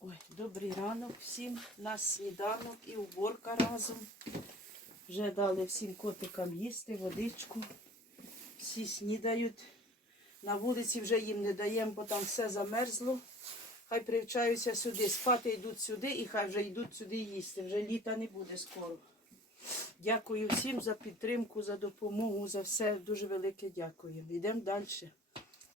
Ой, Добрий ранок всім. У нас сніданок і уборка разом. Вже дали всім котикам їсти, водичку. Всі снідають. На вулиці вже їм не даємо, бо там все замерзло. Хай привчаються сюди. Спати йдуть сюди і хай вже йдуть сюди їсти. Вже літа не буде скоро. Дякую всім за підтримку, за допомогу, за все. Дуже велике дякую. Йдемо далі.